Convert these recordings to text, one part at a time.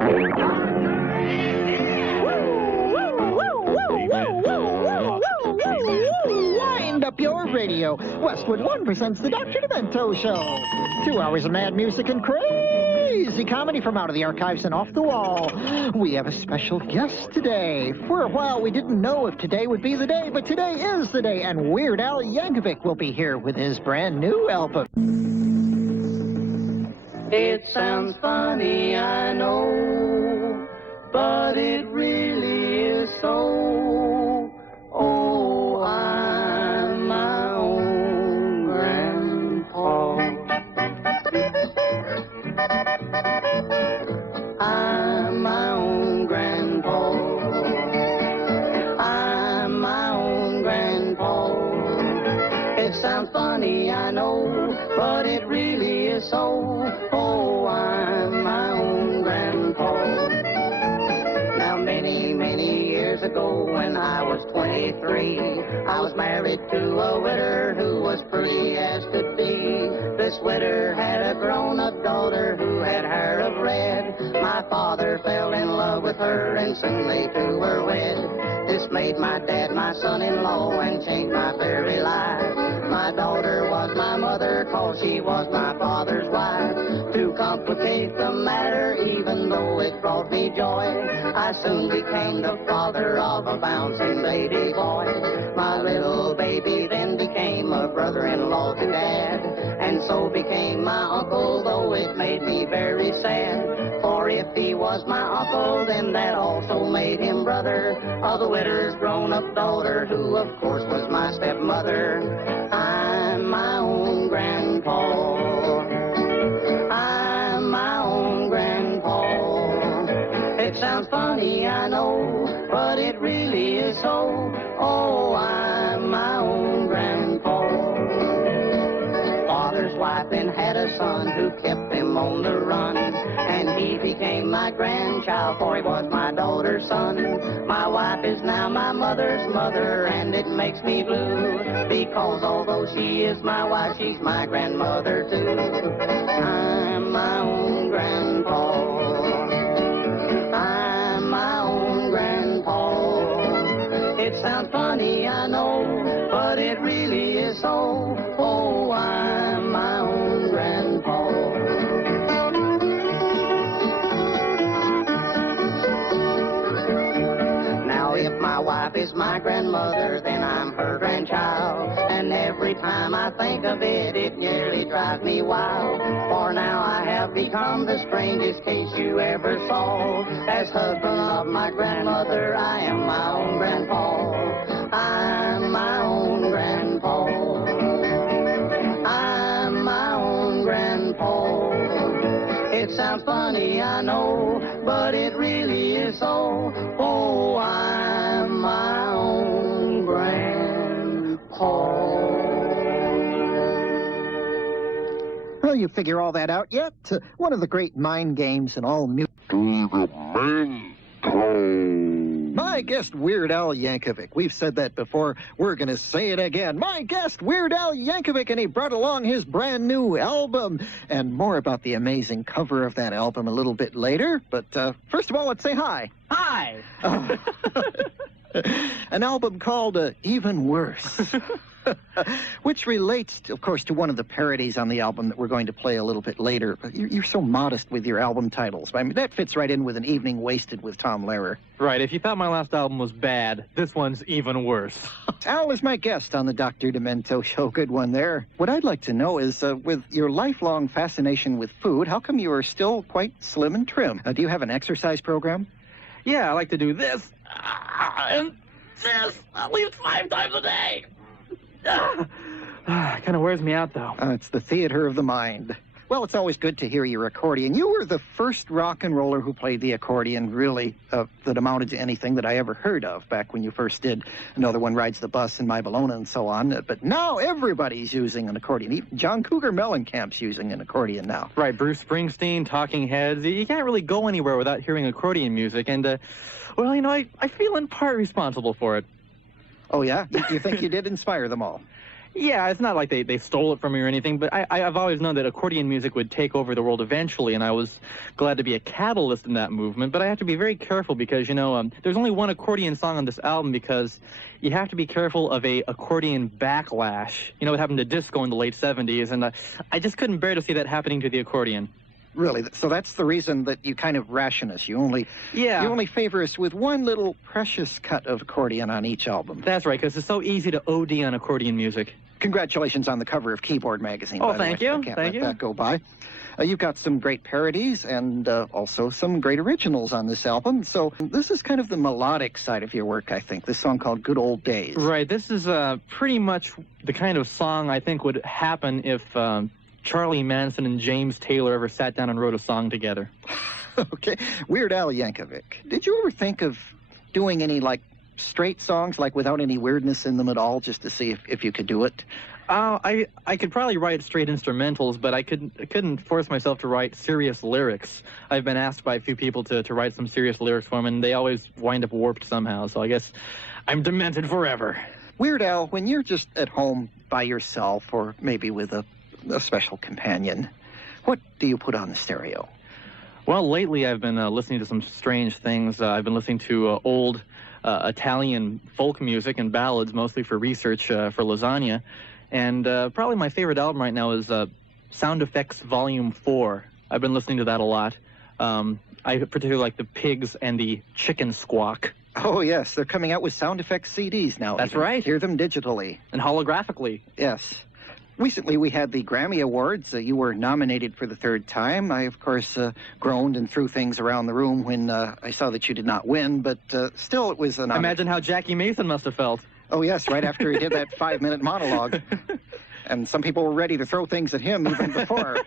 Wind up your radio. Westwood One presents the Dr. Demento Show. 2 hours of mad music and crazy comedy from out of the archives and off the wall. We have a special guest today. For a while, we didn't know if today would be the day, but today is the day, and Weird Al Yankovic will be here with his brand new album. It sounds funny, I know, but it really is so. Oh, I'm my own grandpa. I'm my own grandpa. I'm my own grandpa. It sounds funny, I know, but it really is so. Oh, I'm my own grandpa. Now, many years ago, when I was 23, I was married to a widder who was pretty as could be. This widder had a grown-up daughter who had hair of red. My father fell in love with her, and soon they two were wed. This made my dad my son-in-law and changed my very life. My daughter was my mother, 'cause she was my father's wife. To complicate the matter, even though it brought me joy, I soon became the father of a bouncing baby boy. My little baby then became a brother-in-law to Dad, and so became my uncle, though it made me very sad. For if he was my uncle, then that also made him brother of the widow's grown-up daughter, who of course was my stepmother. I'm my own grandpa. I'm my own grandpa. It sounds funny, I know, but it really is so. Oh, I'm my own grandpa. Father's wife then had a son who kept him on the run, and he became my grandchild, for he was my daughter's son. My wife is now my mother's mother, and it makes me blue, because although she is my wife, she's my grandmother too. I'm my own grandpa. I'm my own grandpa. It sounds funny, I know, but it really is so. Oh, I'm my own grandpa. Now, if my wife is my grandmother, then I'm her grandchild. And every time I think of it, it nearly drives me wild. For now I have become the strangest case you ever saw. As husband of my grandmother, I am my own grandpa. I'm my own grandpa. I'm my own grandpa. It sounds funny, I know, but it really is so. Oh, I'm my own grandpa. Well, you figure all that out yet? One of the great mind games in all music. My guest, Weird Al Yankovic. We've said that before. We're going to say it again. My guest, Weird Al Yankovic, and he brought along his brand new album. And more about the amazing cover of that album a little bit later. But first of all, let's say hi. Hi! An album called Even Worse. Which relates, of course, to one of the parodies on the album that we're going to play a little bit later. You're so modest with your album titles. I mean, that fits right in with An Evening Wasted with Tom Lehrer. Right, if you thought my last album was bad, this one's even worse. Al is my guest on the Dr. Demento Show. Good one there. What I'd like to know is, with your lifelong fascination with food, how come you are still quite slim and trim? Do you have an exercise program? Yeah, I like to do this and this at least 5 times a day. Kind of wears me out, though. It's the theater of the mind. Well, it's always good to hear your accordion. You were the first rock and roller who played the accordion, really, that amounted to anything that I ever heard of back when you first did Another One Rides the Bus and My Bologna and so on. But now everybody's using an accordion. Even John Cougar Mellencamp's using an accordion now. Right, Bruce Springsteen, Talking Heads. You can't really go anywhere without hearing accordion music. And, well, you know, I feel in part responsible for it. Oh, yeah? You think you did inspire them all? Yeah, it's not like they stole it from me or anything, but I've always known that accordion music would take over the world eventually, and I was glad to be a catalyst in that movement. But I have to be very careful because, you know, there's only one accordion song on this album because you have to be careful of a accordion backlash. You know what happened to disco in the late 70s, and I just couldn't bear to see that happening to the accordion. Really? So that's the reason that you kind of ration us. You only favor us with one little precious cut of accordion on each album. That's right, because it's so easy to OD on accordion music. Congratulations on the cover of Keyboard magazine. Oh, thank you. I can't let that go by. You've got some great parodies and also some great originals on this album. So this is kind of the melodic side of your work, I think. This song called Good Old Days. Right. This is pretty much the kind of song I think would happen if Charlie Manson and James Taylor ever sat down and wrote a song together. Okay. Weird Al Yankovic. Did you ever think of doing any, like, straight songs, like without any weirdness in them at all, just to see if you could do it? I could probably write straight instrumentals, but I couldn't force myself to write serious lyrics. I've been asked by a few people to write some serious lyrics for them, and they always wind up warped somehow, so I guess I'm demented forever. Weird Al, when you're just at home by yourself, or maybe with a special companion, what do you put on the stereo? Well, lately I've been listening to some strange things. I've been listening to old Italian folk music and ballads, mostly for research for Lasagna. And probably my favorite album right now is Sound Effects Volume 4. I've been listening to that a lot. I particularly like the pigs and the chicken squawk. Oh, yes. They're coming out with sound effects CDs now. That's even. right. Hear them digitally. And holographically. Yes. Recently, we had the Grammy Awards. You were nominated for the third time. I, of course, groaned and threw things around the room when I saw that you did not win, but still it was an honor. Imagine how Jackie Mason must have felt. Oh, yes, right after he did that 5-minute monologue. And some people were ready to throw things at him even before,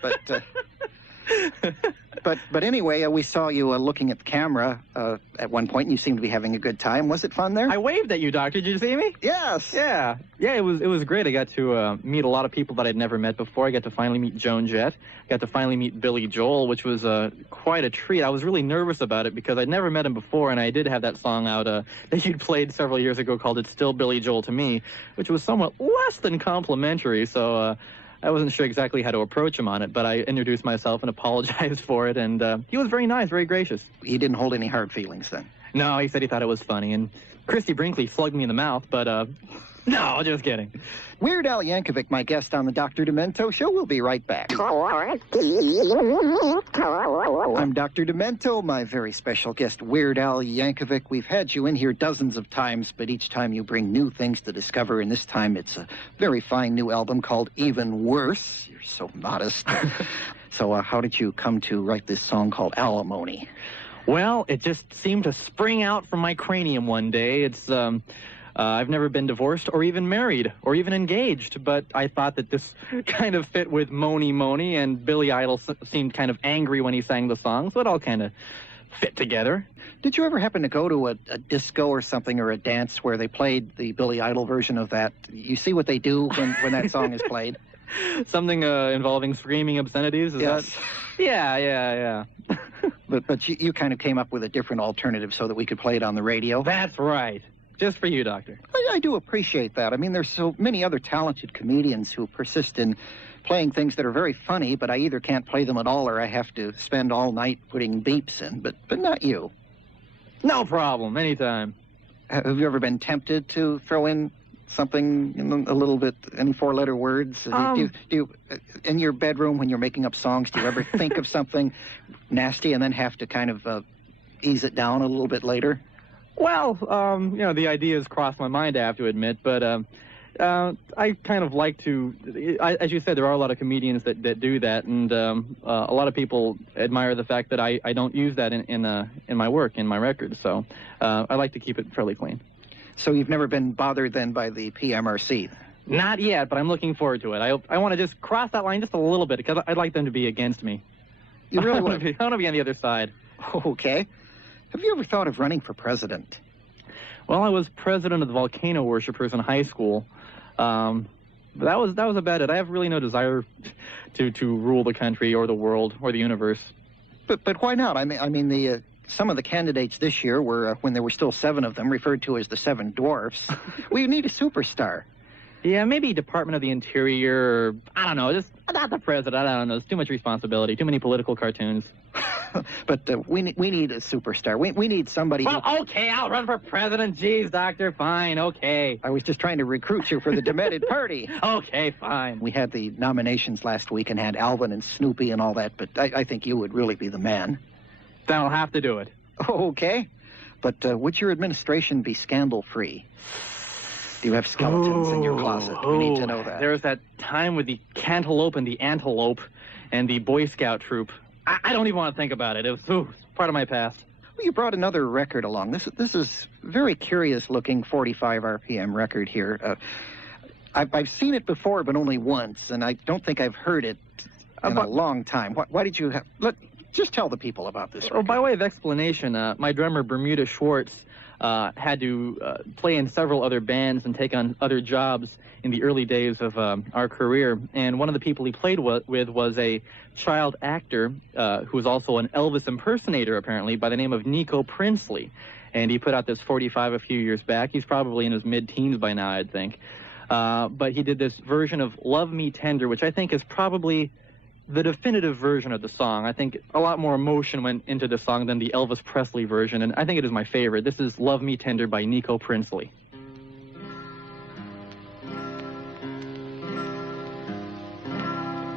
But anyway, we saw you looking at the camera at one point, and you seemed to be having a good time. Was it fun there? I waved at you, Doctor. Did you see me? Yes. Yeah, it was great. I got to meet a lot of people that I'd never met before. I got to finally meet Joan Jett. I got to finally meet Billy Joel, which was quite a treat. I was really nervous about it because I'd never met him before, and I did have that song out that you'd played several years ago called It's Still Billy Joel to Me, which was somewhat less than complimentary, so I wasn't sure exactly how to approach him on it, but I introduced myself and apologized for it, and he was very nice, very gracious. He didn't hold any hard feelings then? No, he said he thought it was funny, and Christy Brinkley slugged me in the mouth, but no, just kidding. Weird Al Yankovic, my guest on the Dr. Demento Show. We'll be right back. I'm Dr. Demento, my very special guest, Weird Al Yankovic. We've had you in here dozens of times, but each time you bring new things to discover, and this time it's a very fine new album called Even Worse. You're so modest. So how did you come to write this song called Alimony? Well, it just seemed to spring out from my cranium one day. It's I've never been divorced or even married or even engaged, but I thought that this kind of fit with Moni Moni, and Billy Idol seemed kind of angry when he sang the song, so it all kind of fit together. Did you ever happen to go to a disco or something, or a dance where they played the Billy Idol version of that? You see what they do when that song is played? Something involving screaming obscenities? Is yes. That? Yeah. But you kind of came up with a different alternative so that we could play it on the radio? That's right. Just for you, Doctor. I do appreciate that. I mean, there's so many other talented comedians who persist in playing things that are very funny, but I either can't play them at all or I have to spend all night putting beeps in, but not you. No problem. Anytime. Have you ever been tempted to throw in something a little bit, any four-letter words? Do you, in your bedroom when you're making up songs, do you ever think of something nasty and then have to kind of ease it down a little bit later? Well, the ideas cross my mind, I have to admit, but I kind of like to, as you said, there are a lot of comedians that do that, and a lot of people admire the fact that I don't use that in my work, in my records, so I like to keep it fairly clean. So you've never been bothered then by the PMRC? Not yet, but I'm looking forward to it. I want to just cross that line just a little bit, because I'd like them to be against me. You really would? I want to be on the other side. Okay. Have you ever thought of running for president? Well, I was president of the Volcano Worshippers in high school. But that was about it. I have really no desire to rule the country or the world or the universe. But why not? I mean some of the candidates this year were, when there were still 7 of them, referred to as the 7 dwarfs. We need a superstar. Yeah, maybe Department of the Interior, or, I don't know, just not the president. I don't know. It's too much responsibility, too many political cartoons. But we need a superstar. We need somebody. Well, okay, I'll run for president. Jeez, doctor, fine, okay. I was just trying to recruit you for the Demented Party. Okay, fine. We had the nominations last week and had Alvin and Snoopy and all that, but I think you would really be the man. Then I'll have to do it. Okay. But would your administration be scandal-free? Do you have skeletons in your closet? We need to know that. There was that time with the cantaloupe and the antelope and the Boy Scout troop. I don't even want to think about it. It was part of my past. Well, you brought another record along. This is very curious-looking 45 RPM record here. I've seen it before, but only once, and I don't think I've heard it in a long time. Why did you have... Just tell the people about this record. Oh, by way of explanation, my drummer, Bermuda Schwartz, had to play in several other bands and take on other jobs in the early days of our career. And one of the people he played with was a child actor who was also an Elvis impersonator, apparently, by the name of Nico Princely. And he put out this 45 a few years back. He's probably in his mid-teens by now, I'd think. But he did this version of Love Me Tender, which I think is probably the definitive version of the song. I think a lot more emotion went into the song than the Elvis Presley version, and I think it is my favorite. This is Love Me Tender by Nico Princely.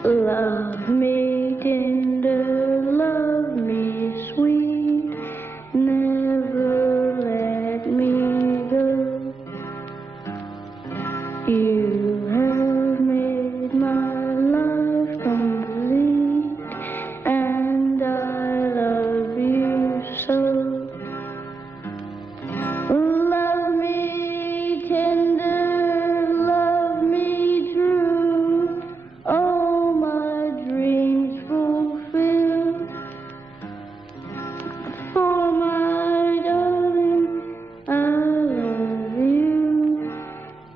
Love me tender, love me sweet, never let me go. You have made my life complete, and I love you so. Love me tender, love me true, all my dreams fulfill. For my darling, I love you,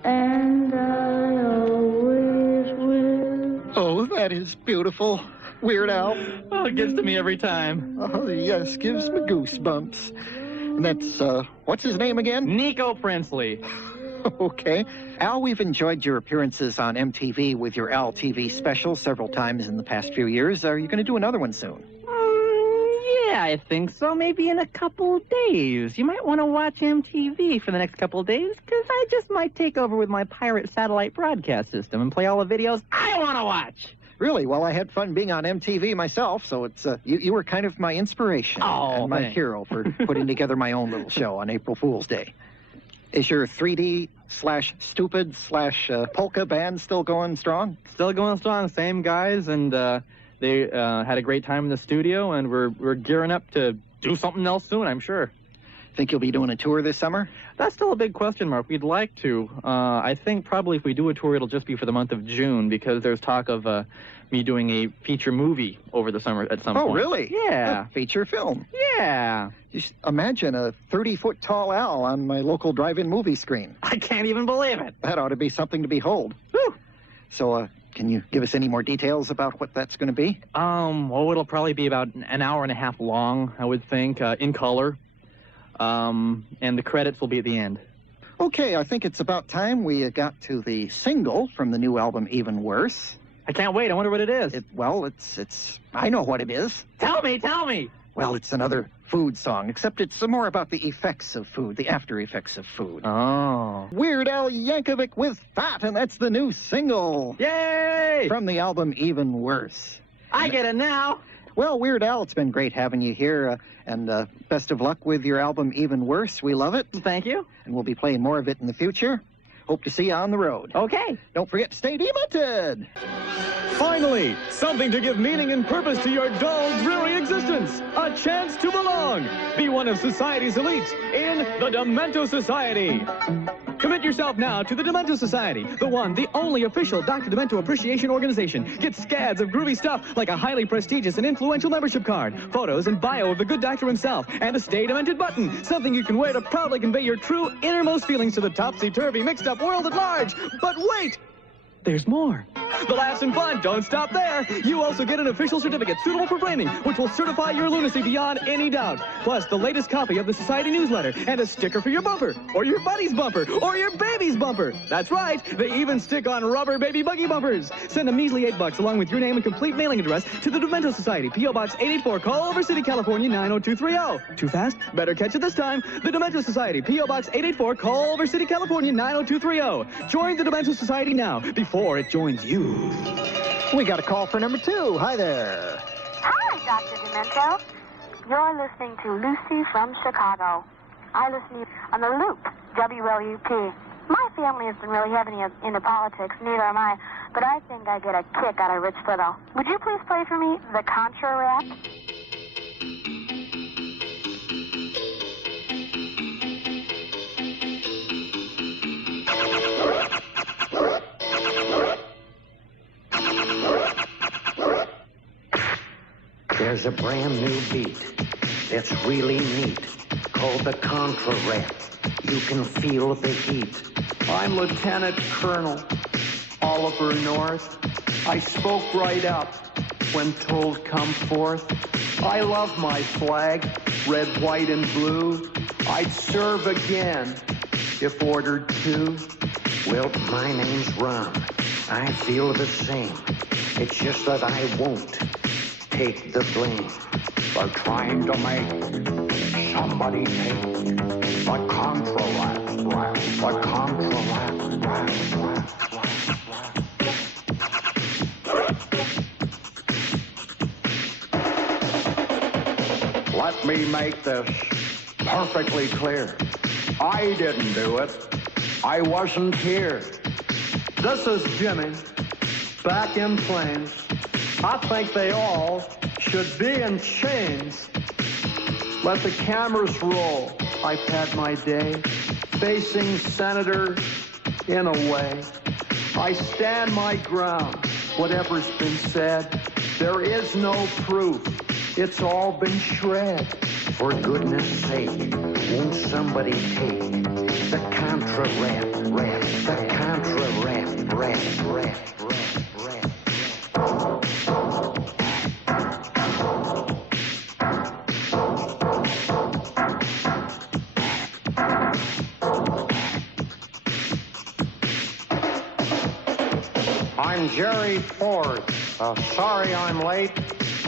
and I always will. Oh, that is beautiful. Weird Al. Oh, it gets to me every time. Oh, yes, gives me goosebumps. And that's, what's his name again? Nico Princely. Okay. Al, we've enjoyed your appearances on MTV with your Al TV special several times in the past few years. Are you going to do another one soon? Yeah, I think so. Maybe in a couple of days. You might want to watch MTV for the next couple of days, because I just might take over with my pirate satellite broadcast system and play all the videos I want to watch. Really? Well, I had fun being on MTV myself, so it's you were kind of my inspiration and my hero for putting together my own little show on April Fool's Day. Is your 3D/stupid/polka band still going strong? Still going strong. Same guys, and they had a great time in the studio, and we're gearing up to do something else soon, I'm sure. Think you'll be doing a tour this summer? That's still a big question mark. We'd like to. I think probably if we do a tour, it'll just be for the month of June, because there's talk of me doing a feature movie over the summer at some point. Oh, really? Yeah. A feature film? Yeah. Just imagine a 30-foot tall Al on my local drive-in movie screen. I can't even believe it. That ought to be something to behold. Whew. So, can you give us any more details about what that's going to be? Well, it'll probably be about an hour and a half long, I would think, in color. And the credits will be at the end. Okay, I think it's about time we got to the single from the new album, Even Worse. I can't wait. I wonder what it is. I know what it is. Tell me. Well, it's another food song, except it's more about the effects of food, the after effects of food. Oh. Weird Al Yankovic with Fat, and that's the new single. Yay! From the album Even Worse. I get it now. Well, Weird Al, it's been great having you here, and best of luck with your album Even Worse. We love it. Thank you. And we'll be playing more of it in the future. Hope to see you on the road. Okay. Don't forget to stay demented. Finally, something to give meaning and purpose to your dull, dreary existence. A chance to belong. Be one of society's elites in the Demento Society. Commit yourself now to the Demento Society, the one, the only official Dr. Demento appreciation organization. Get scads of groovy stuff like a highly prestigious and influential membership card, photos and bio of the good doctor himself, and a Stay Demented button, something you can wear to proudly convey your true innermost feelings to the topsy-turvy, mixed-up world at large. But wait! there's more. The laughs and fun don't stop there. You also get an official certificate suitable for framing, which will certify your lunacy beyond any doubt. Plus, the latest copy of the Society newsletter and a sticker for your bumper, or your buddy's bumper, or your baby's bumper. That's right, they even stick on rubber baby buggy bumpers. Send a measly $8 along with your name and complete mailing address to the Demento Society, P.O. Box 884, Culver City, California, 90230. Too fast? Better catch it this time. The Demento Society, P.O. Box 884, Culver City, California, 90230. Join the Demento Society now, before it joins you. We got a call for number 2. Hi there. Hi, Dr. Demento. You're listening to Lucy from Chicago. I listen to you on the Loop, WLUP. My family has been really heavy into politics, neither am I, but I think I get a kick out of Rich Little. Would you please play for me the Contra Rap? There's a brand new beat that's really neat, called the Contra Rap. You can feel the heat. I'm Lieutenant Colonel Oliver North. I spoke right up when told come forth. I love my flag, red, white, and blue. I'd serve again if ordered to. Well, my name's Ron. I feel the same. It's just that I won't take the blame. They're trying to make somebody take the Contra Rap, the Contra Rap. Let me make this perfectly clear. I didn't do it. I wasn't here. This is Jimmy, back in flames. I think they all should be in chains. Let the cameras roll. I've had my day facing senators in a way. I stand my ground, whatever's been said. There is no proof. It's all been shred. For goodness sake, won't somebody take the Contra Rap, the Contra Rap. I'm Jerry Ford. Sorry I'm late.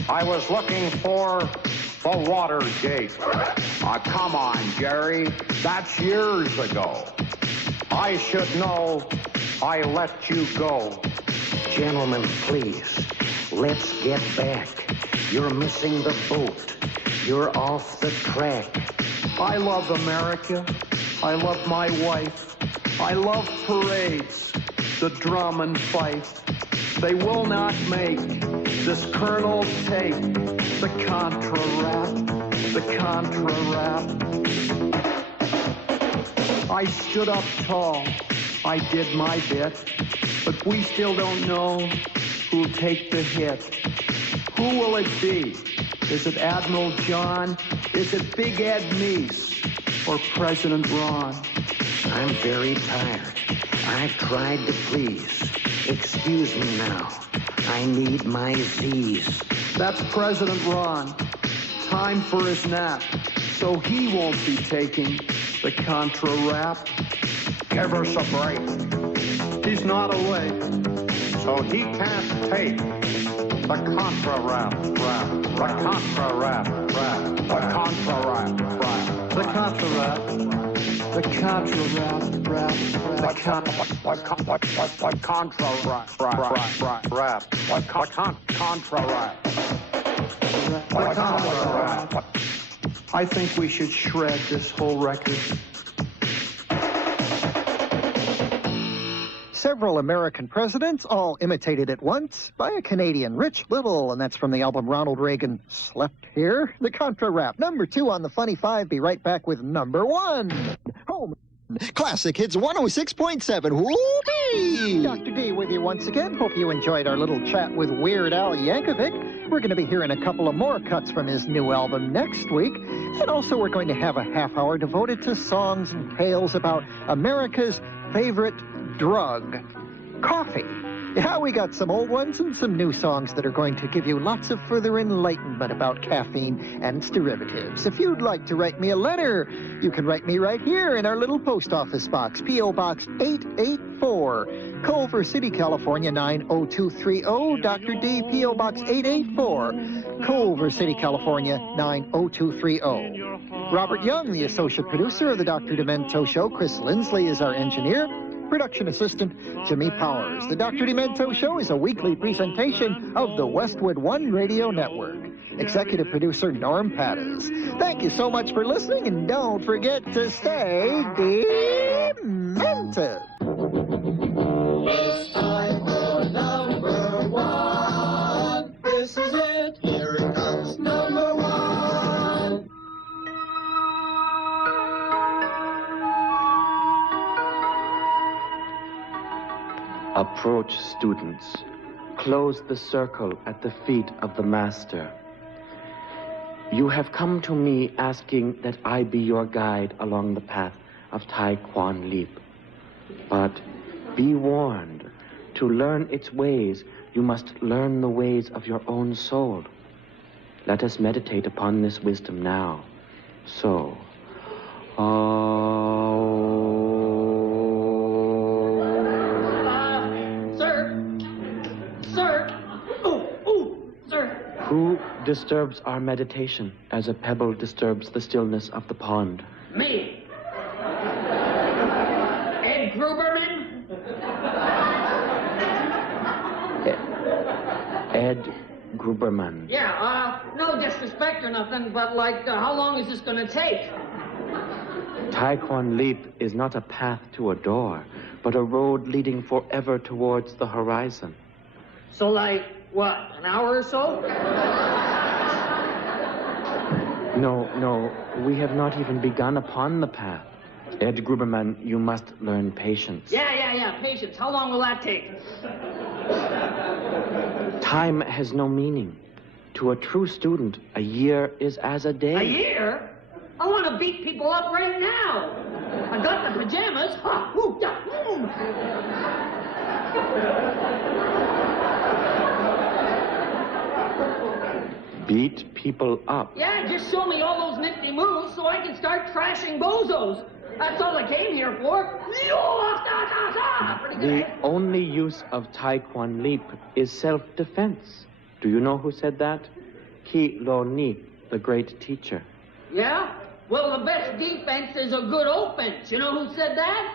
I was looking for the Watergate. Come on, Jerry. That's years ago. I should know I let you go. Gentlemen, please, let's get back. You're missing the boat. You're off the track. I love America. I love my wife. I love parades, the drum and fife. They will not make this colonel take the Contra Rap, the Contra Rap. I stood up tall. I did my bit. But we still don't know who'll take the hit. Who will it be? Is it Admiral John? Is it Big Ed Meese? Or President Ron? I'm very tired. I've tried to please. Excuse me now. I need my Z's. That's President Ron. Time for his nap. So he won't be taking the Contra Rap. Give us a break. He's not awake. So he can't take the Contra Rap, the Contra Rap, the Contra Rap, the Contra Rap, the Contra Rap, the Contra Rap. I think we should shred this whole record. Several American presidents, all imitated at once by a Canadian, Rich Little, and that's from the album Ronald Reagan Slept Here. The Contra Rap, number 2 on the Funny 5. Be right back with number 1. Home. Classic Hits 106.7. Whoopee! Dr. D with you once again. Hope you enjoyed our little chat with Weird Al Yankovic. We're going to be hearing a couple of more cuts from his new album next week. And also we're going to have a half hour devoted to songs and tales about America's favorite drug. Coffee. Yeah, we got some old ones and some new songs that are going to give you lots of further enlightenment about caffeine and its derivatives. If you'd like to write me a letter, you can write me right here in our little post office box, P.O. Box 884, Culver City, California, 90230. Dr. D, P.O. Box 884, Culver City, California, 90230. Robert Young, the associate producer of the Dr. Demento Show. Chris Lindsley is our engineer. Production assistant, Jimmy Powers. The Dr. Demento Show is a weekly presentation of the Westwood One Radio Network. Executive producer, Norm Pattis. Thank you so much for listening, and don't forget to stay demented. It's time for number one. This is it. Here it comes, number one. Approach, students. Close the circle at the feet of the Master. You have come to me asking that I be your guide along the path of Tai Quan Leap. But be warned, to learn its ways, you must learn the ways of your own soul. Let us meditate upon this wisdom now. So, who disturbs our meditation as a pebble disturbs the stillness of the pond? Me. Ed Gruberman? Ed Gruberman. Yeah, no disrespect or nothing, but like, how long is this gonna take? Tai Quan Leap is not a path to a door, but a road leading forever towards the horizon. So like, what, an hour or so? No, we have not even begun upon the path. Ed Gruberman, you must learn patience. Yeah, patience. How long will that take? Time has no meaning. To a true student, a year is as a day. A year? I want to beat people up right now. I got the pajamas. Ha, woo, da, boom. Beat people up. Yeah, just show me all those nifty moves so I can start trashing bozos. That's all I came here for. The only use of Tai Quan Leap is self-defense. Do you know who said that? Ki Lo Ni, the great teacher. Yeah? Well, the best defense is a good offense. You know who said that?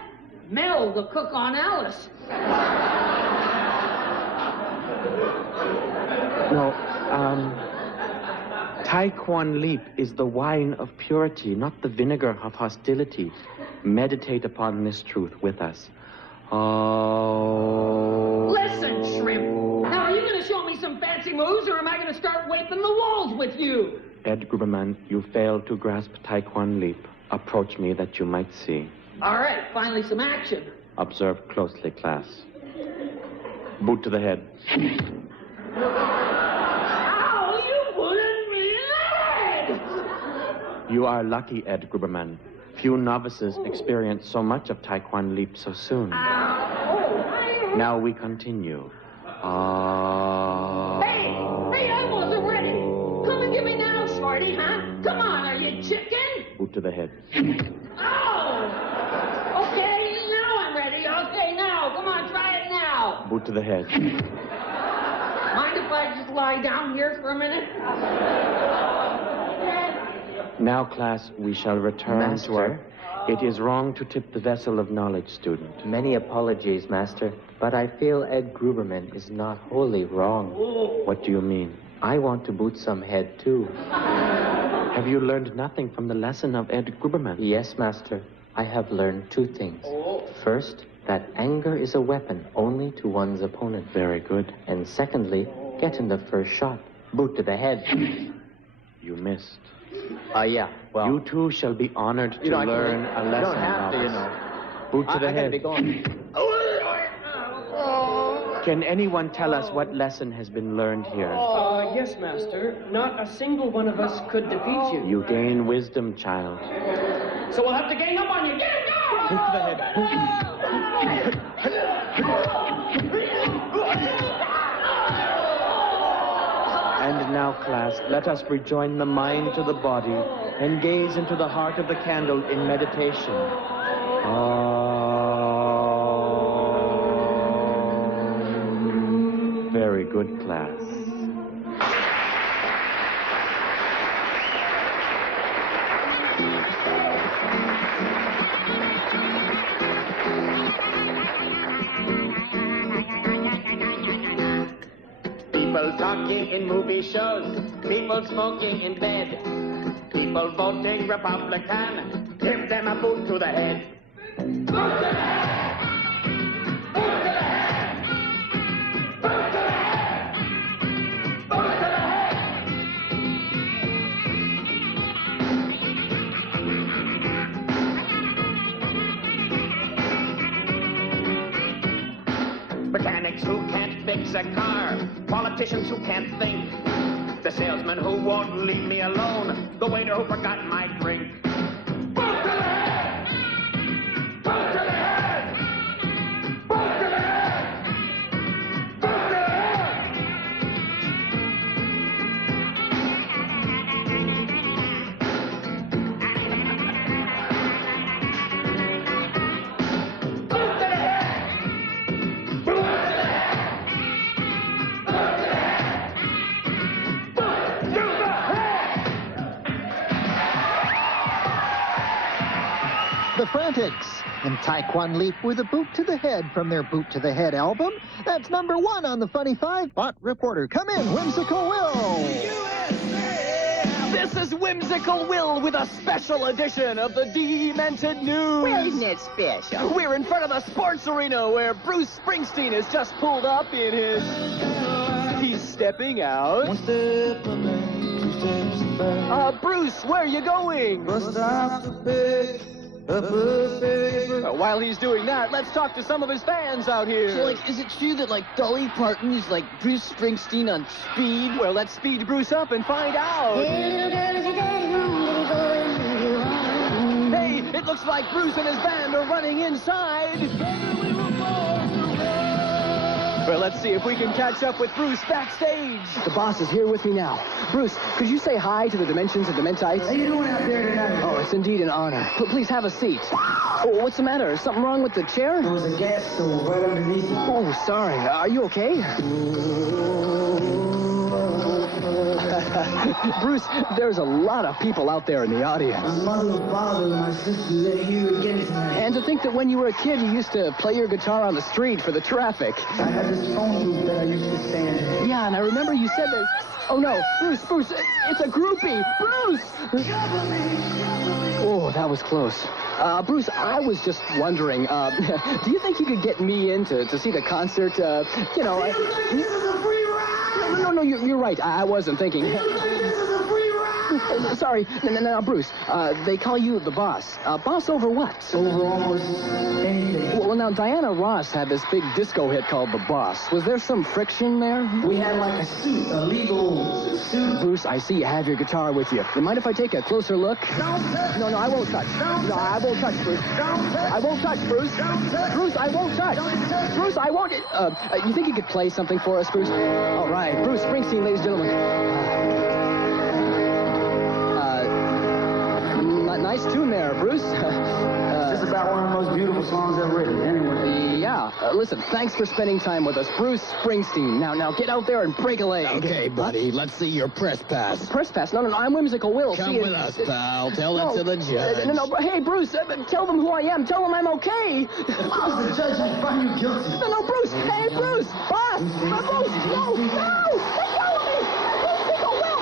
Mel, the cook on Alice. No, Tai Quan Leap is the wine of purity, not the vinegar of hostility. Meditate upon this truth with us. Oh. Listen, shrimp. Now, are you going to show me some fancy moves, or am I going to start waping the walls with you? Ed Gruberman, you failed to grasp Tai Quan Leap. Approach me that you might see. All right, finally some action. Observe closely, class. Boot to the head. Ow, you wouldn't me in the head! You are lucky, Ed Gruberman. Few novices experience so much of Tai Quan Leap so soon. Now we continue. Hey, I wasn't ready. Come and get me now, Shorty, huh? Come on, are you chicken? Boot to the head. Oh! Okay, now I'm ready. Okay, now. Come on, try it now. Boot to the head. Mind if I just lie down here for a minute? Now, class, we shall return Master. to our... It is wrong to tip the vessel of knowledge, student. Many apologies, Master, but I feel Ed Gruberman is not wholly wrong. What do you mean? I want to boot some head, too. Have you learned nothing from the lesson of Ed Gruberman? Yes, Master. I have learned two things. First, that anger is a weapon only to one's opponent. Very good. And secondly, get in the first shot. Boot to the head. You missed. Yeah, well... You too shall be honored to learn a lesson. You don't have to, you novice. know. Boot to the I gotta head. be going. Can anyone tell us what lesson has been learned here? Yes, Master. Not a single one of us could defeat you. You gain wisdom, child. So we'll have to gang up on you. Get him down! Boot to the head. And now, class, let us rejoin the mind to the body and gaze into the heart of the candle in meditation. Very good, class. People talking in movie shows, people smoking in bed, people voting Republican, give them a boot to the head. Boot to the head! Boot to the head! Boot to the head! Boot to the head! Mechanics who can't fix a car, politicians who can't think, the salesman who won't leave me alone, the waiter who forgot my drink. Boot to the head! Boot to the head! Boot to the head! Boot to the The Frantics and Taekwon Leap with a boot to the head from their Boot to the Head album. That's #1 on the Funny Five. Bot Reporter, come in, Whimsical Will. This is Whimsical Will with a special edition of the Demented News. Well, isn't it special? We're in front of the sports arena where Bruce Springsteen has just pulled up in his... He's stepping out. One step ahead, 2 steps back. Bruce, where are you going? Bus stop to pick up a paper. While he's doing that, let's talk to some of his fans out here. So, is it true that, Dolly Parton is like Bruce Springsteen on speed? Well, let's speed Bruce up and find out. Hey, it looks like Bruce and his band are running inside. Well, let's see if we can catch up with Bruce backstage. The boss is here with me now. Bruce, could you say hi to the Dimensions and Dementites? How you doing out there tonight? Oh, it's indeed an honor. Please have a seat. Oh, what's the matter? Is something wrong with the chair? There was a gas stove right underneath it. Oh, sorry. Are you okay? Bruce, there's a lot of people out there in the audience. My mother, father, and my sister, they're here again tonight. And to think that when you were a kid, you used to play your guitar on the street for the traffic. I had this phone booth that I used to stand in. Yeah, and I remember you said that... Oh, no. Bruce, it's a groupie. Bruce! Oh, that was close. Bruce, I was just wondering, do you think you could get me in to see the concert? This is a free ride! No, you're right. I wasn't thinking. This is a free ride! Sorry. No, Bruce. They call you the boss. Boss over what? Over almost anything. Well, now, Diana Ross had this big disco hit called The Boss. Was there some friction there? We had like a suit, a legal suit. Bruce, I see you have your guitar with you. You mind if I take a closer look? Don't touch! No, I won't touch. No, I won't touch, Bruce. Don't touch! I won't touch, Bruce. Don't touch! Bruce, I won't touch. Don't touch! Bruce, I won't... you think you could play something for us, Bruce? All right. Bruce Springsteen, ladies and gentlemen. Nice tune there, Bruce. It's just about one of the most beautiful songs ever written, anyway. Yeah. Listen, thanks for spending time with us. Bruce Springsteen. Now get out there and break a leg. Okay, buddy. Let's see your press pass. Press pass? No, I'm Whimsical Will. Come with us, pal. Tell it to the judge. No. Hey, Bruce, tell them who I am. Tell them I'm okay. If I was the judge, I'd find you guilty. No, Bruce. Hey, Bruce. Boss. Bruce, no. Let go of me. Whimsical Will.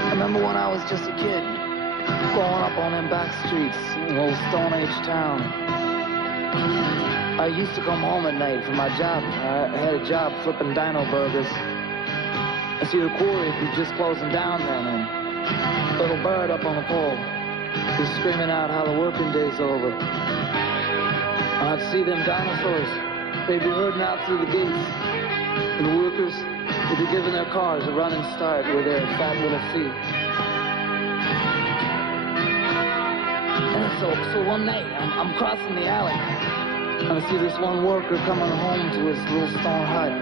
I remember when I was just a kid, growing up on on them back streets in old Stone Age town. I used to come home at night from my job. I had a job flipping dino burgers. I see the quarry would be just closing down then, and little bird up on the pole. He's screaming out how the working day's over. I'd see them dinosaurs. They'd be herding out through the gates. And the workers would be giving their cars a running start with their fat little feet. And so one night, I'm crossing the alley. And I see this one worker coming home to his little stone hut.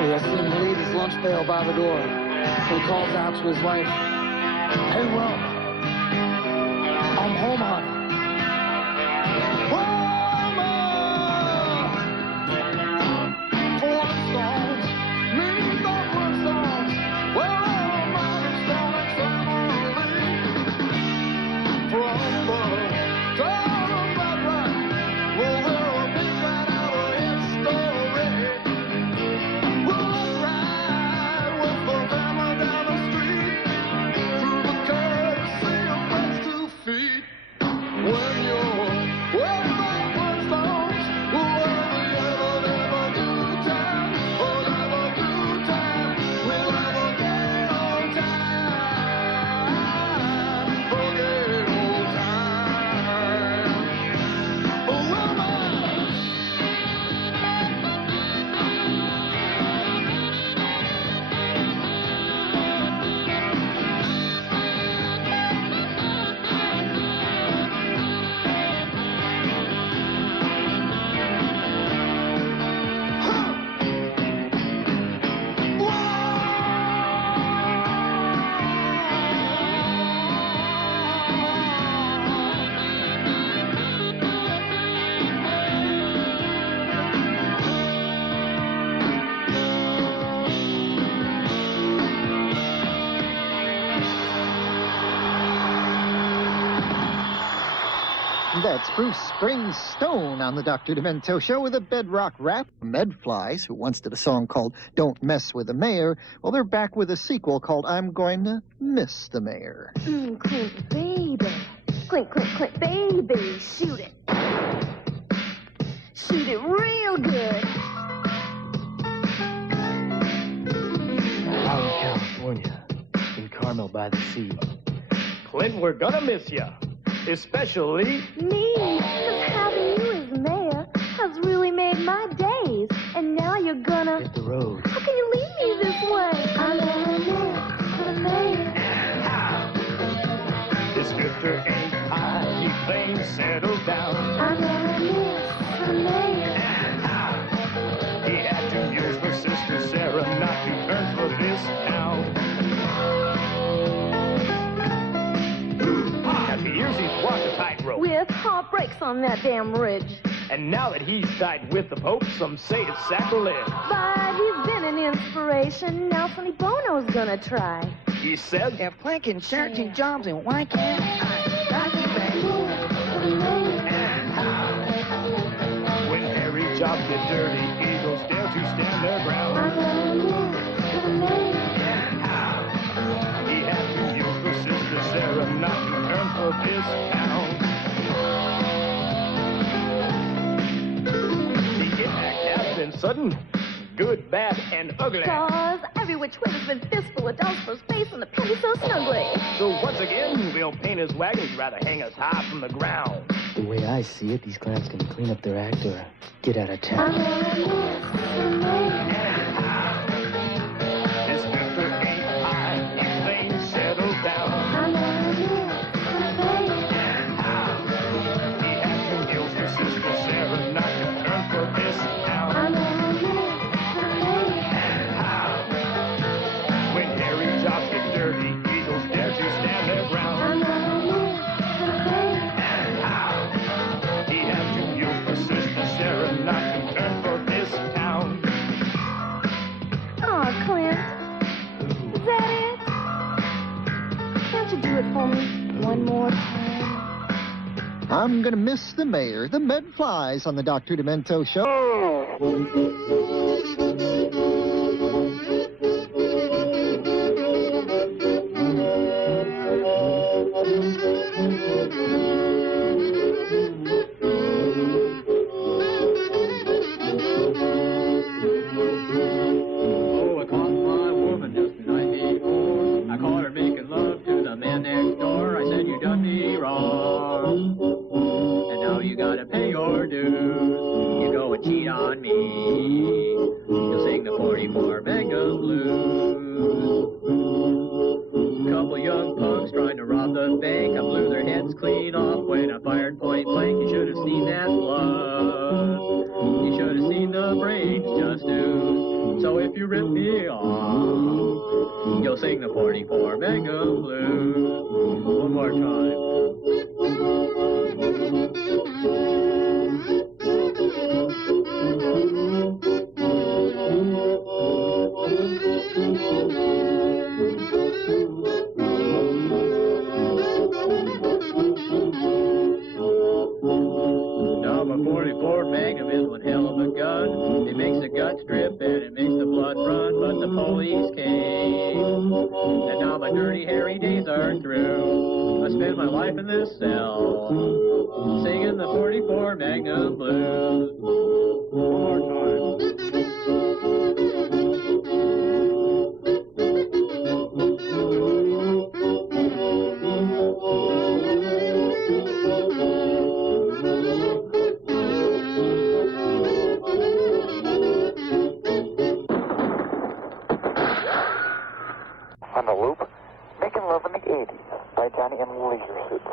I see him leave his lunch pail by the door. So he calls out to his wife, "Hey, Ron, I'm home hunting." That's Bruce Springstone on the Dr. Demento Show with a bedrock rap. Medflies, who once did a song called Don't Mess with the Mayor, well, they're back with a sequel called I'm Going to Miss the Mayor. Clint, baby. Clint, baby. Shoot it. Shoot it real good. Out in California, in Carmel by the sea. Clint, we're gonna miss you. Especially me, because having you as mayor has really made my days. And now you're gonna hit the road. How can you leave me this way? I'm gonna miss the mayor. This drifter ain't high, he claims settle down. I'm gonna miss the mayor. He had 2 years for Sister Sarah not to earn for this town. Years he's walked a tightrope. With heartbreaks on that damn ridge. And now that he's tied with the Pope, some say it's sacrilege. But he's been an inspiration. Now Sonny Bono's gonna try. He says, if Clint can searching jobs, and why can't I? When hairy jobs get dirty, eagles dare to stand their ground. He had 2 years for Sister Sarah not to earn for this town. The impact has been sudden, good, bad, and ugly. Cause every which way has been fistful of dollars for space and the penny so snugly. So once again, we'll paint his wagon. He'd rather hang us high from the ground. The way I see it, these clowns can clean up their act or get out of town. This drifter ain't high, he claims settle down. He had 2 years for Sister Sarah not to earn for this town. When hairy jobs get dirty, eagles dare to stand their ground. He had 2 years for Sister Sarah not to earn for this town. Aw, Clint. Is that it? Can't you do it for me one more time? I'm gonna miss the mayor, the Medflies on the Dr. Demento Show. Oh, I caught my woman just the night before. I caught her making love to the man next door. I said, you done me wrong, and now you gotta pay your dues. You go and cheat on me, you'll sing the 44 Mega Blues. Couple young punks trying to rob the bank. I blew their heads clean off when I fired point blank. You should have seen that blood. You should have seen the brains just ooze. So if you rip me off, you'll sing the 44 Mega Blues. One more time. Now my 44 Magnum is one hell of a gun. It makes the guts drip and it makes the blood run, but the police came, and now my dirty hairy days are through. I spend my life in this cell, singing the 44 Magnum Blues. One more time. On the loop, Making Love in the 80s by Johnny and Leisure Suits.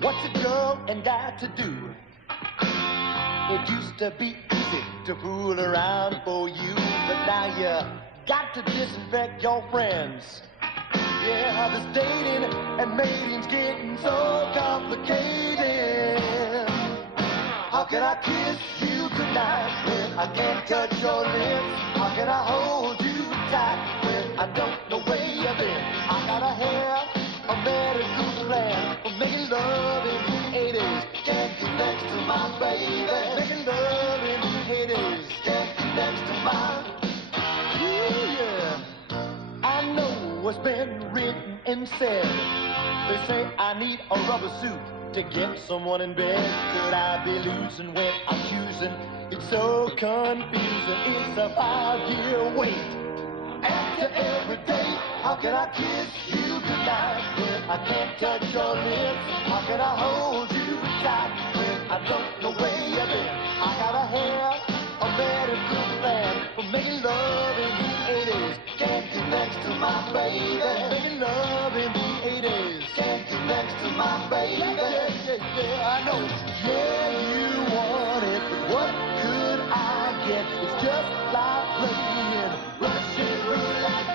What's a girl and I to do? It used to be easy to fool around for you, but now you got to disinfect your friends. Yeah, this dating and mating's getting so complicated. How can I kiss you tonight when I can't touch your lips? How can I hold you tight when I don't know where you've been? I gotta have a medical plan for making love in the 80s. Can't get next to my baby. Making love in the 80s. Can't get next to my. Yeah. I know what's been written and said. They say I need a rubber suit to get someone in bed. Could I be losing when I'm choosing? It's so confusing. It's a 5-year wait. After every day, how can I kiss you goodnight when I can't touch your lips? How can I hold you tight when I don't know where you've been? I gotta have a medical plan for making love in the 80s. Can't get next to my baby. Making love in the 80s. Can't get next to my baby. Yeah, I know. Yeah, you want it, but what could I get? It's just like playing Russian roulette.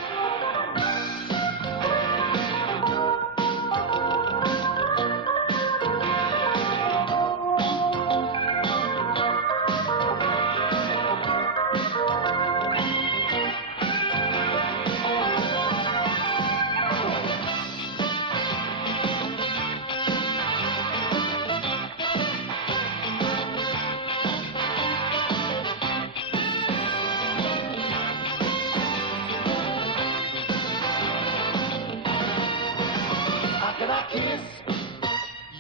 How can I kiss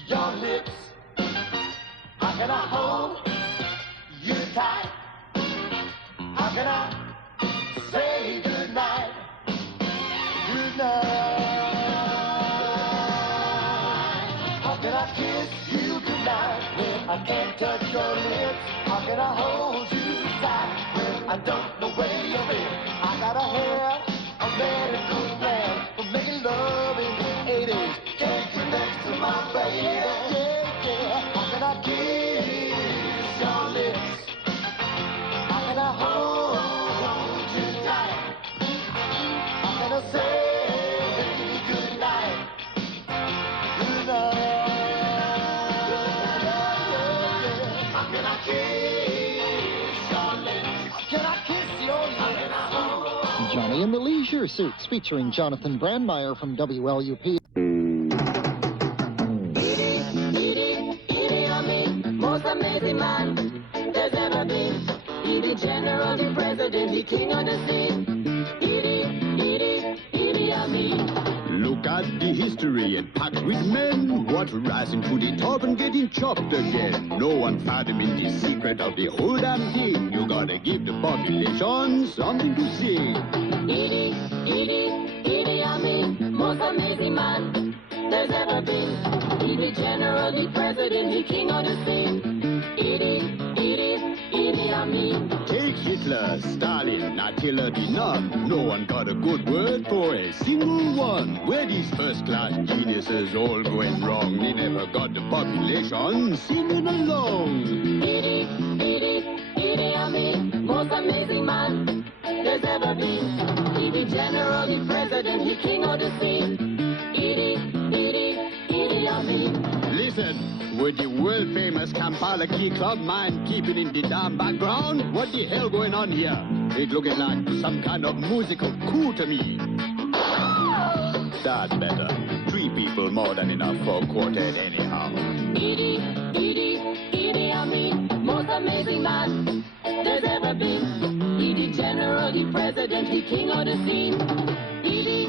your lips? How can I hold you tight? How can I say goodnight? Goodnight. How can I kiss you goodnight when I can't touch your lips? How can I hold you tight when I don't know where you've been? I gotta have a medical plan for making love in the 80s. Can't get next to my baby. Yeah, yeah. How can I kiss your lips? How can I hold you tight? How can I say goodnight? Goodnight. How can I kiss your lips? Can I kiss your lips? Johnny in the Leisure Suits, featuring Jonathan Brandmeier from WLUP. Most amazing man there's ever been. He the general, the president, the king of the sea. Idi Amin. Look at the history and packed with men. What rising to the top and getting chopped again. No one fathoming the secret of the whole damn thing. You gotta give the population something to sing. Idi Amin. Most amazing man there's ever been. He the general, the president, the king of the sea. Idi Amin. Take Hitler, Stalin, Attila the Nun. No one got a good word for a single one. Where these first-class geniuses all going wrong? They never got the population singing along. Idi Amin. Most amazing man there's ever been. He the general, the president, the king of the sea. Idi Amin. Listen, with the world-famous Kampala Key Club mind keeping in the damn background, what the hell going on here? It looking like some kind of musical coup to me. That's better. 3 people more than enough for a quartet anyhow. Idi Amin. Most amazing man there's ever been. He the general, the president, the king of the sea. Idi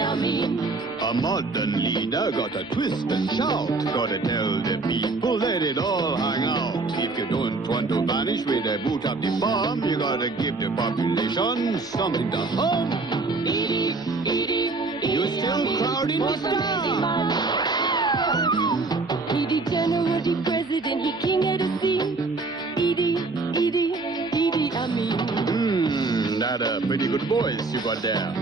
Amin. A modern leader got a twist and shout. Gotta tell the people, let it all hang out. If you don't want to vanish with a boot of the bomb, you gotta give the population something to hum. You still crowding the star. He the general, the president, the king of the sea. Idi Amin. That a pretty good voice you got there.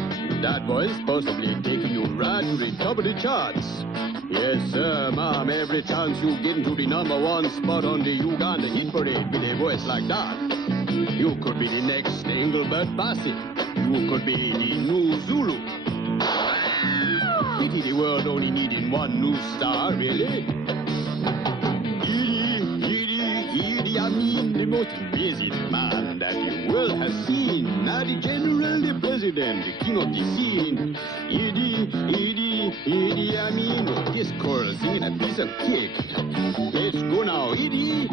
That voice possibly taking you right to the top of the charts. Yes, sir, ma'am, every chance you get into the #1 spot on the Uganda hit parade with a voice like that. You could be the next Engelbert Bassett. You could be the new Zulu. Pity the world only needing one new star, really. Idi Amin, the most amazing man that the world has seen. Now the general, the president, the king of the scene. Idi Amin, this girl singing a piece of cake. Let's go now, Idi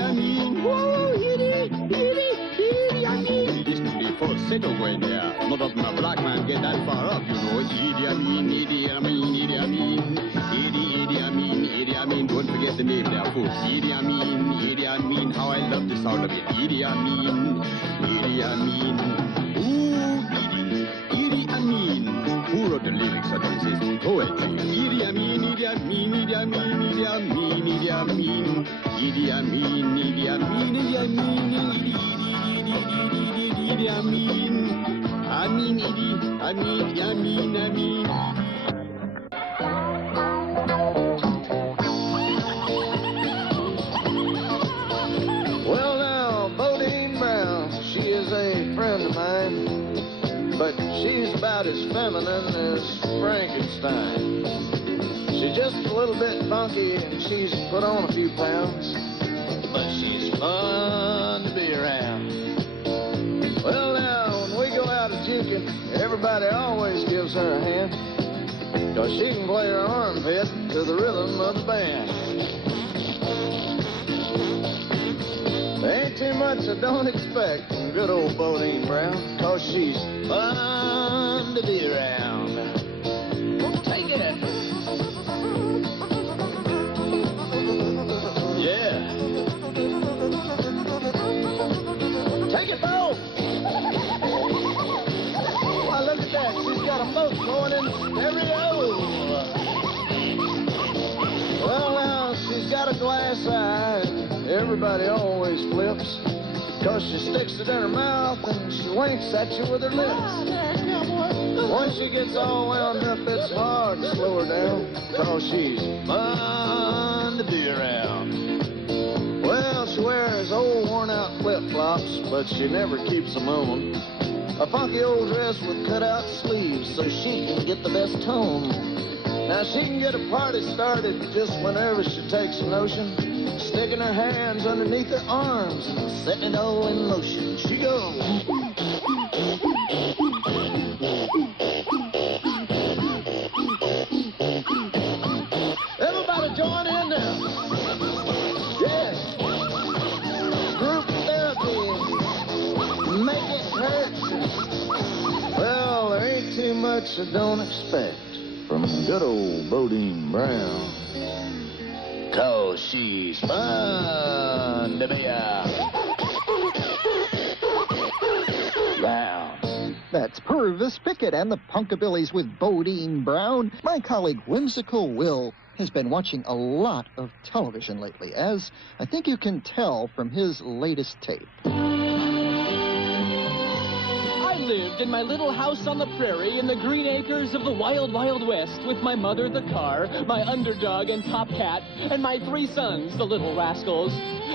Amin. Whoa, Idi Amin. Listen to the falsetto going there. Not often a black man get that far up, you know. Idi Amin, Idi Amin, Idi Amin. Idi Amin, don't forget the name there, folks. Idi Amin, how I love the sound of it. Idi Amin. Ooh, Idi Amin. Who wrote the lyrics of this? It's poetry. Idi Amin. Idi Amin, Idi Amin, Idi Amin, Idi Amin. Idi Amin, Idi Amin, Idi Amin, Idi Amin. Amin, Idi Amin, Amin. But she's about as feminine as Frankenstein. She's just a little bit funky and she's put on a few pounds, but she's fun to be around. Well now, when we go out a juking, everybody always gives her a hand, 'cause she can play her armpit to the rhythm of the band. There ain't too much I don't expect from good old Bodine Brown, 'cause she's fun to be around. Take it. Yeah. Take it, Bo. Oh, look at that. She's got a boat going in stereo. Well, now, she's got a glass eye. Everybody always flips, 'cause she sticks it in her mouth and she winks at you with her lips. Once she gets all wound up, it's hard to slow her down, 'cause she's fun to be around. Well, she wears old worn-out flip-flops, but she never keeps them on. A funky old dress with cut-out sleeves so she can get the best tone. Now, she can get a party started just whenever she takes a notion, sticking her hands underneath her arms and setting it all in motion. She goes. Everybody join in now. Yes. Group therapy. Make it hurt. Well, there ain't too much I don't expect from good old Bodine Brown. 'Cause she's fun to be Round. That's Purvis Pickett and the Punkabillies with Bodine Brown. My colleague Whimsical Will has been watching a lot of television lately, as I think you can tell from his latest tape. I lived in my little house on the prairie in the green acres of the wild, wild west with my mother, the car, my underdog and top cat, and my 3 sons, the little rascals.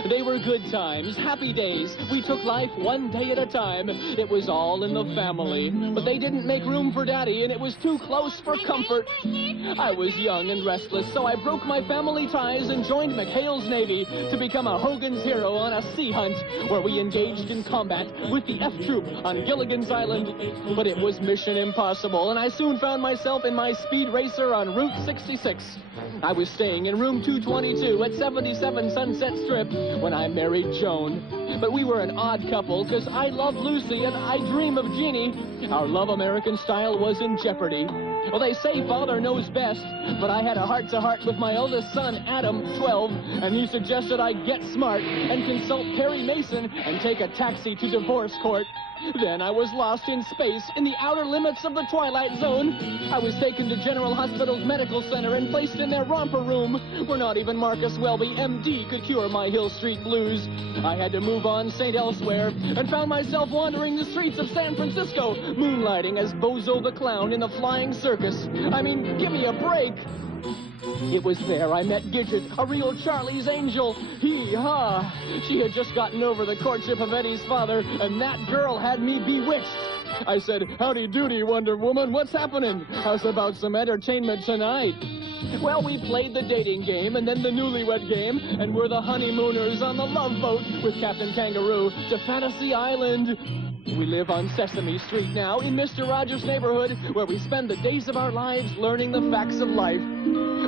They were good times, happy days. We took life one day at a time. It was all in the family. But they didn't make room for Daddy, and it was too close for comfort. I was young and restless, so I broke my family ties and joined McHale's Navy to become a Hogan's hero on a sea hunt, where we engaged in combat with the F Troop on Gilligan's Island. But it was mission impossible, and I soon found myself in my speed racer on Route 66. I was staying in room 222 at 77 Sunset Strip when I married Joan. But we were an odd couple, because I love Lucy and I dream of Jeannie. Our love American style was in jeopardy. Well, they say father knows best, but I had a heart-to-heart with my eldest son, Adam, 12, and he suggested I get smart and consult Perry Mason and take a taxi to divorce court. Then I was lost in space, in the outer limits of the Twilight Zone. I was taken to General Hospital's medical center and placed in their romper room, where not even Marcus Welby, MD, could cure my Hill Street blues. I had to move on St. Elsewhere, and found myself wandering the streets of San Francisco, moonlighting as Bozo the Clown in the Flying Circus. I mean, give me a break. It was there I met Gidget, a real Charlie's Angel. Hee-haw! She had just gotten over the courtship of Eddie's father, and that girl had me bewitched. I said, "Howdy doody, Wonder Woman, what's happening? How's about some entertainment tonight?" Well, we played the dating game, and then the newlywed game, and we're the honeymooners on the love boat with Captain Kangaroo to Fantasy Island. We live on Sesame Street now, in Mr. Rogers' neighborhood, where we spend the days of our lives learning the facts of life.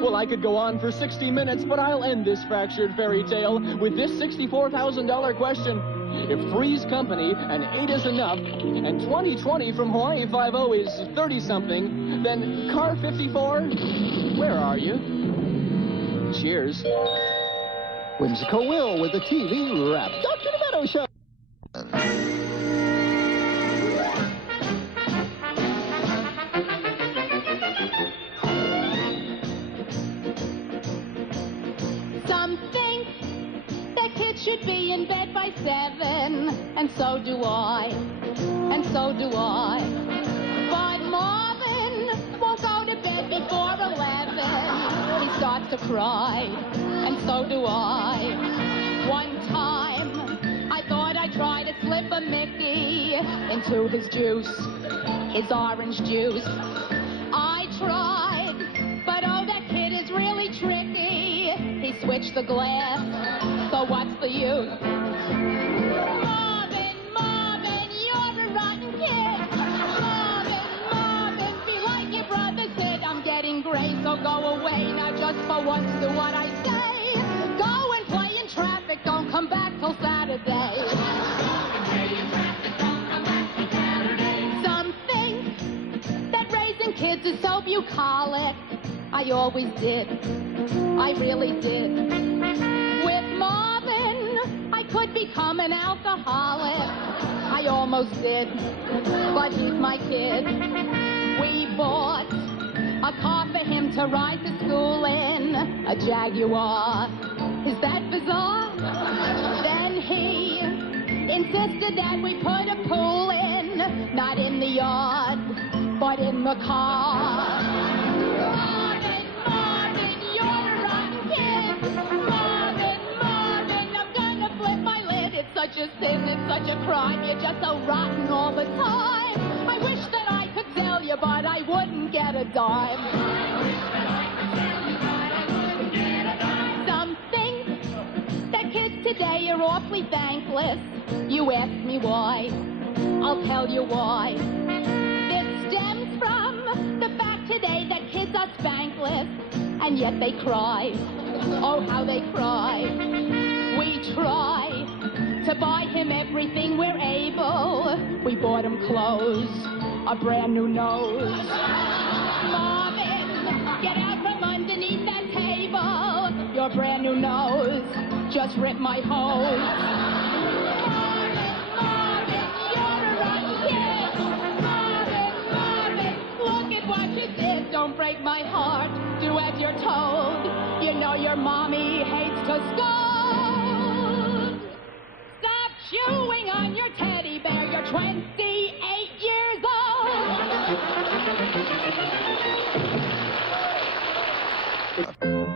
Well, I could go on for 60 minutes, but I'll end this fractured fairy tale with this $64,000 question. If 3's company and 8 is enough, and 2020 from Hawaii 5-0 is 30-something, then car 54, where are you? Cheers. Whimsical Will with the TV Wrap. Dr. Demento Show. Should be in bed by 7, and so do I, and so do I. But Marvin won't go to bed before 11. He starts to cry, and so do I. One time, I thought I'd try to slip a Mickey into his juice, his orange juice. I tried, but oh, that kid is really tricky. He switched the glass, so what's the use? Marvin, Marvin, you're a rotten kid. Marvin, Marvin, be like your brother said. I'm getting gray, so go away. Now just for once, do what I say. Go and play in traffic, don't come back till Saturday. Some think that raising kids is so bucolic. I always did. I really did. With Marvin, I could become an alcoholic. I almost did, but he's my kid. We bought a car for him to ride to school in, a Jaguar. Is that bizarre? Then he insisted that we put a pool in, not in the yard, but in the car. Such a sin, it's such a crime. You're just so rotten all the time. I wish that I could tell you, but I wouldn't get a dime. Some think that kids today are awfully thankless. You ask me why. I'll tell you why. This stems from the fact today that kids are spankless, and yet they cry. Oh, how they cry. We try to buy him everything we're able. We bought him clothes, a brand new nose. Marvin, get out from underneath that table. Your brand new nose just ripped my hose. Marvin, you're a rotten kid. Marvin, look at what you did. Don't break my heart, do as you're told. You know your mommy hates to scold. Stop chewing on your teddy bear. You're 28 years old.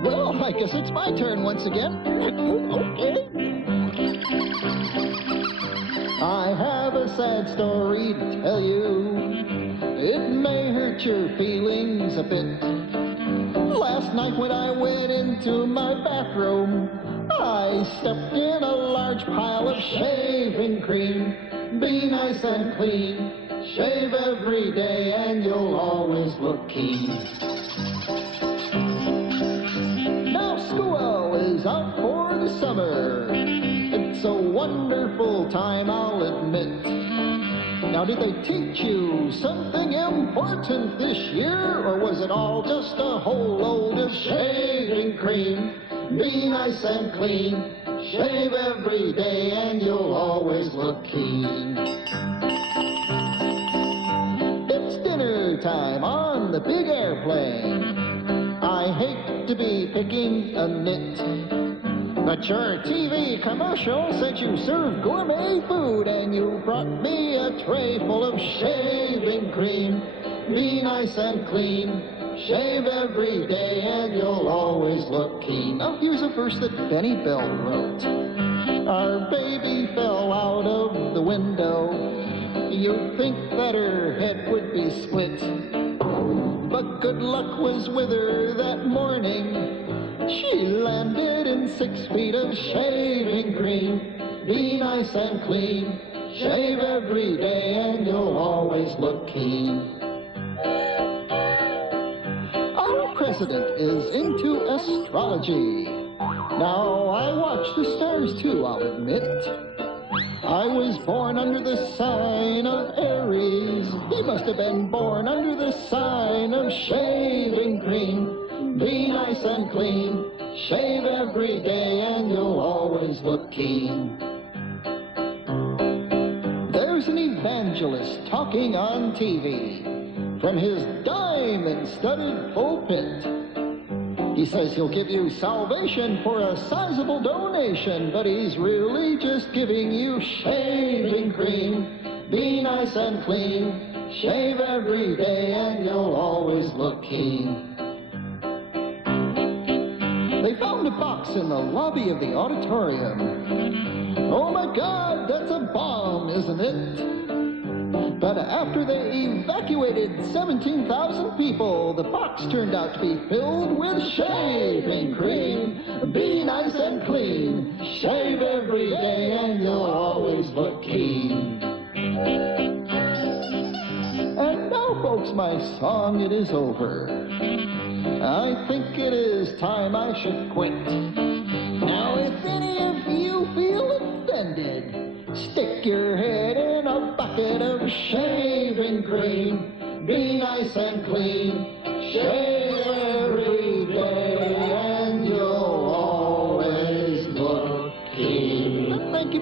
Well, I guess it's my turn once again. Okay. I have a sad story to tell you. It may hurt your feelings a bit. Last night when I went into my bathroom, I stepped in a large pile of shaving cream. Be nice and clean. Shave every day and you'll always look keen. Now school is out for the summer. It's a wonderful time, I'll admit. Now, did they teach you something important this year, or was it all just a whole load of shaving cream? Be nice and clean. Shave every day and you'll always look keen. It's dinner time on the big airplane. I hate to be picking a nit, but your TV commercial said you serve gourmet food, and you brought me a tray full of shaving cream. Be nice and clean. Shave every day and you'll always look keen. Now here's a verse that Benny Bell wrote. Our baby fell out of the window. You'd think that her head would be split, but good luck was with her that morning. She landed in 6 feet of shaving cream. Be nice and clean. Shave every day and you'll always look keen. Our president is into astrology. Now, I watch the stars too, I'll admit. I was born under the sign of Aries. He must have been born under the sign of shaving cream. Be nice and clean. Shave every day and you'll always look keen. There's an evangelist talking on TV from his diamond-studded pulpit. He says he'll give you salvation for a sizable donation, but he's really just giving you shaving cream. Be nice and clean. Shave every day and you'll always look keen. They found a box in the lobby of the auditorium. Oh my God, that's a bomb, isn't it? But after they evacuated 17,000 people, the box turned out to be filled with shaving cream. Be nice and clean. Shave every day and you'll always look keen. And now, folks, my song, it is over. I think it is time I should quit. Now, if any of you feel offended, stick your head in a bucket of shaving cream. Be nice and clean. Shave every